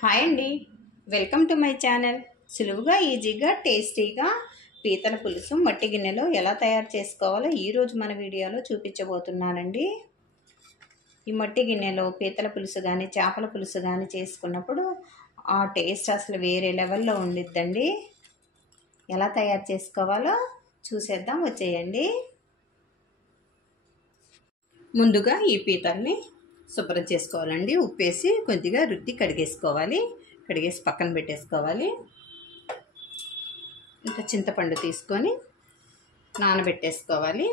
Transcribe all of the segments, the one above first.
Hi అండి. Welcome to my channel. సులువుగా ఈజీగా టేస్టీగా పీతల పులుసు మట్టి గిన్నెలో ఎలా తయారు చేసుకోవాలో ఈరోజు మన వీడియోలో చూపించబోతున్నానండి. ఈ మట్టి గిన్నెలో పీతల పులుసు కానీ చేపల పులుసు కానీ చేసుకున్నప్పుడు ఆ టేస్ట్ అసలు వేరే లెవెల్లో ఉండిద్దండి. ఎలా తయారు చేసుకోవాలో చూసేద్దాం, వచ్చేయండి. ముందుగా ఈ పీతల్ని శుభ్రం చేసుకోవాలండి. ఉప్పేసి కొద్దిగా రుద్ది కడిగేసుకోవాలి. కడిగేసి పక్కన పెట్టేసుకోవాలి. ఇంత చింతపండు తీసుకొని నానబెట్టేసుకోవాలి.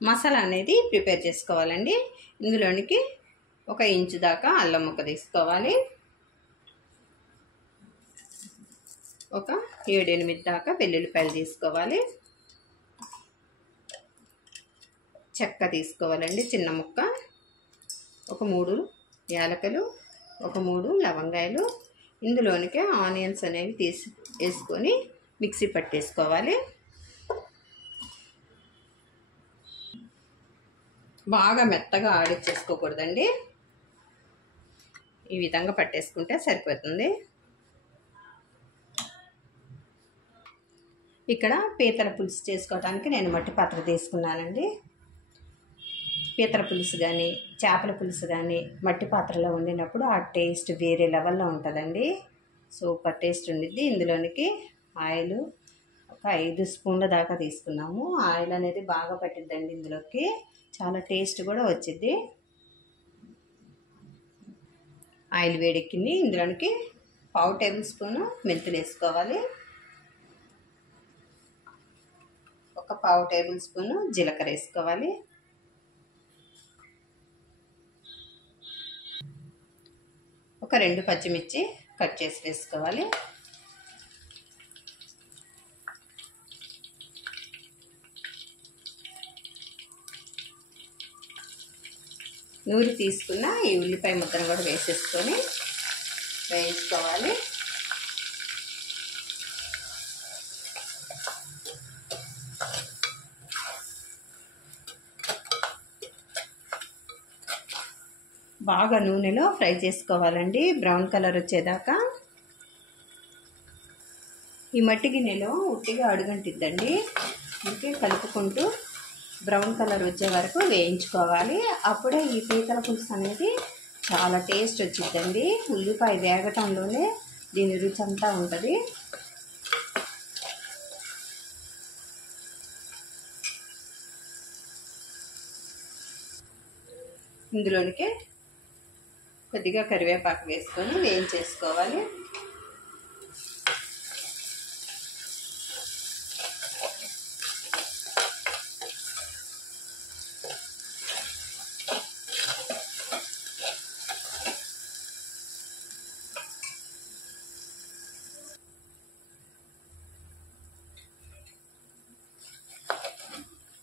మసాలా అనేది ప్రిపేర్ చేసుకోవాలండి. ఇందులోనికి 1 ఇంచు దాకా అల్లం ముక్క తీసుకోవాలి. ఒక 7-8 దాకా వెల్లుల్లిపాయలు తీసుకోవాలి. చెక్క తీసుకోవాలండి, చిన్న ముక్క. ఒక 3 యాలకులు, ఒక 3 లవంగాయలు. ఇందులోనికి ఆనియన్స్ అనేవి వేసుకొని మిక్సీ పట్టేసుకోవాలి. బాగా మెత్తగా ఆడిచ్చేసుకోకూడదండి. ఈ విధంగా పట్టేసుకుంటే సరిపోతుంది. ఇక్కడ పీతల పులుసు చేసుకోవడానికి నేను మట్టి పాత్ర తీసుకున్నానండి. పీతల పులుసు కానీ చేపల పులుసు కానీ మట్టి పాత్రలో వండినప్పుడు ఆ టేస్ట్ వేరే లెవెల్లో ఉంటుందండి. సూపర్ టేస్ట్ ఉండిద్ది. ఇందులోనికి ఆయిల్ ఒక 5 స్పూన్ల దాకా తీసుకున్నాము. ఆయిల్ అనేది బాగా పట్టిద్దండి. ఇందులోకి చాలా టేస్ట్ కూడా వచ్చిద్ది. ఆయిల్ వేడెక్కింది. ఇందులోనికి 1/2 టేబుల్ స్పూను మెంతులు వేసుకోవాలి. ఒక 1/2 టేబుల్ స్పూను జీలకర్ర వేసుకోవాలి. ఒక 2 పచ్చిమిర్చి కట్ చేసి వేసుకోవాలి. నూరి తీసుకున్న ఈ ఉల్లిపాయ ముద్దను కూడా వేసేసుకొని వేయించుకోవాలి. బాగా నూనెలో ఫ్రై చేసుకోవాలండి, బ్రౌన్ కలర్ వచ్చేదాకా. ఈ మట్టి గిన్నెలో ఉట్టిగా అడుగంటిద్దండి. ఇంకే కలుపుకుంటూ బ్రౌన్ కలర్ వచ్చే వరకు వేయించుకోవాలి. అప్పుడే ఈ పీతల పులుసు అనేది చాలా టేస్ట్ వచ్చిద్దండి. ఉల్లిపాయ వేగటంలోనే దీని రుచి అంతా ఉంటుంది. ఇందులోనికి కొద్దిగా కరివేపాకు వేసుకొని వేయించేసుకోవాలి.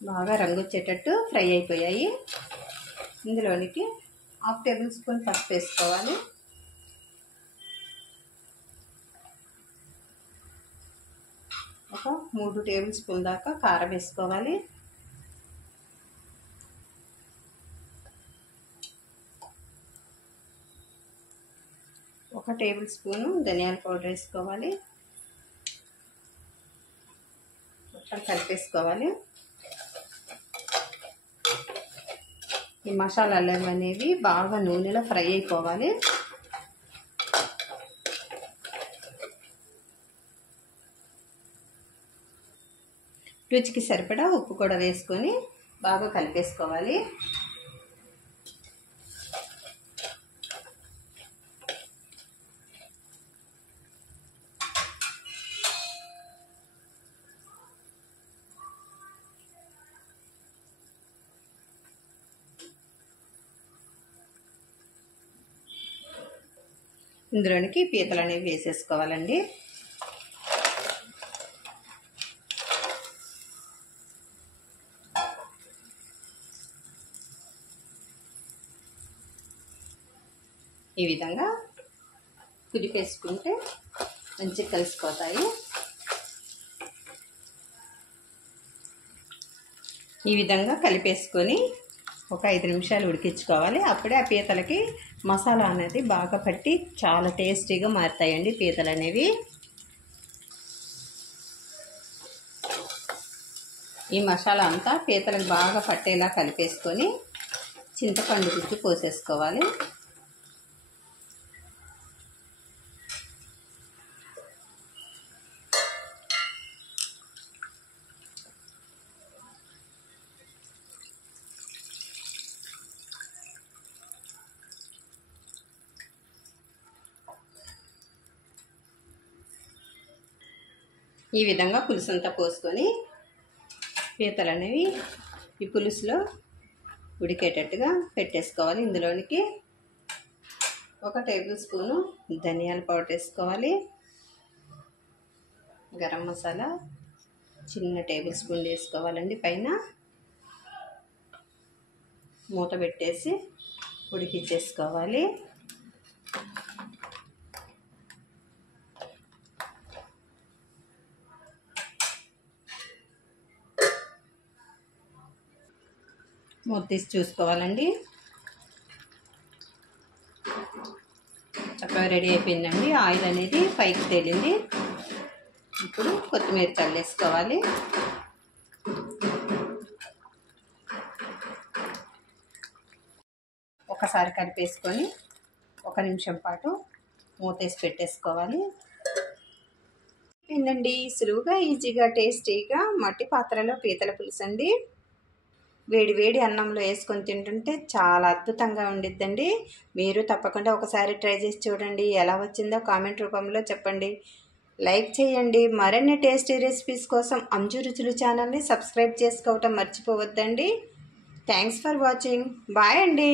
బాగా రంగు వచ్చేటట్టు ఫ్రై అయిపోయాయి. ఇందులోనికి 1/2 టేబుల్ స్పూన్ పసుపు వేసుకోవాలి. ఒక 3 టేబుల్ స్పూన్ దాకా కారం వేసుకోవాలి. ఒక టేబుల్ స్పూను ధనియాల పౌడర్ వేసుకోవాలి. మొత్తం కలిపేసుకోవాలి. ఈ మసాలాలు అనేవి బాగా నూనెలో ఫ్రై అయిపోవాలి. రుచికి సరిపడా ఉప్పు కూడా వేసుకొని బాగా కలిపేసుకోవాలి. ఇందులోనికి పీతలు అనేవి వేసేసుకోవాలండి. ఈ విధంగా కుదిపేసుకుంటే మంచిగా కలిసిపోతాయి. ఈ విధంగా కలిపేసుకొని ఒక 5 నిమిషాలు ఉడికించుకోవాలి. అప్పుడే ఆ పీతలకి మసాలా అనేది బాగా పట్టి చాలా టేస్టీగా మారుతాయండి పీతలు అనేవి. ఈ మసాలా అంతా పీతలకు బాగా పట్టేలా కలిపేసుకొని చింతపండు గుజ్జు పోసేసుకోవాలి. ఈ విధంగా పులుసు అంతా పోసుకొని పీతలు అనేవి ఈ పులుసులో ఉడికేటట్టుగా పెట్టేసుకోవాలి. ఇందులోనికి 1 టేబుల్ స్పూను ధనియాల పౌడర్ వేసుకోవాలి. గరం మసాలా చిన్న టేబుల్ స్పూన్ వేసుకోవాలండి. పైన మూత పెట్టేసి ఉడికించేసుకోవాలి. మూత తీసి చూసుకోవాలండి. చక్కగా రెడీ అయిపోయిందండి. ఆయిల్ అనేది పైకి తేలింది. ఇప్పుడు కొత్తిమీర చల్లేసుకోవాలి. ఒకసారి కలిపేసుకొని 1 నిమిషం పాటు మూతేసి పెట్టేసుకోవాలి. ఏంటండి సులువుగా ఈజీగా టేస్టీగా మట్టి పాత్రలో పీతల పులుసు అండి. వేడి వేడి అన్నంలో వేసుకొని తింటుంటే చాలా అద్భుతంగా ఉండిద్దండి. మీరు తప్పకుండా ఒకసారి ట్రై చేసి చూడండి. ఎలా వచ్చిందో కామెంట్ రూపంలో చెప్పండి. లైక్ చేయండి. మరిన్ని టేస్టీ రెసిపీస్ కోసం అంజు రుచులు ఛానల్ని సబ్స్క్రైబ్ చేసుకోవటం మర్చిపోవద్దండి. Thanks for watching. బాయ్ అండి.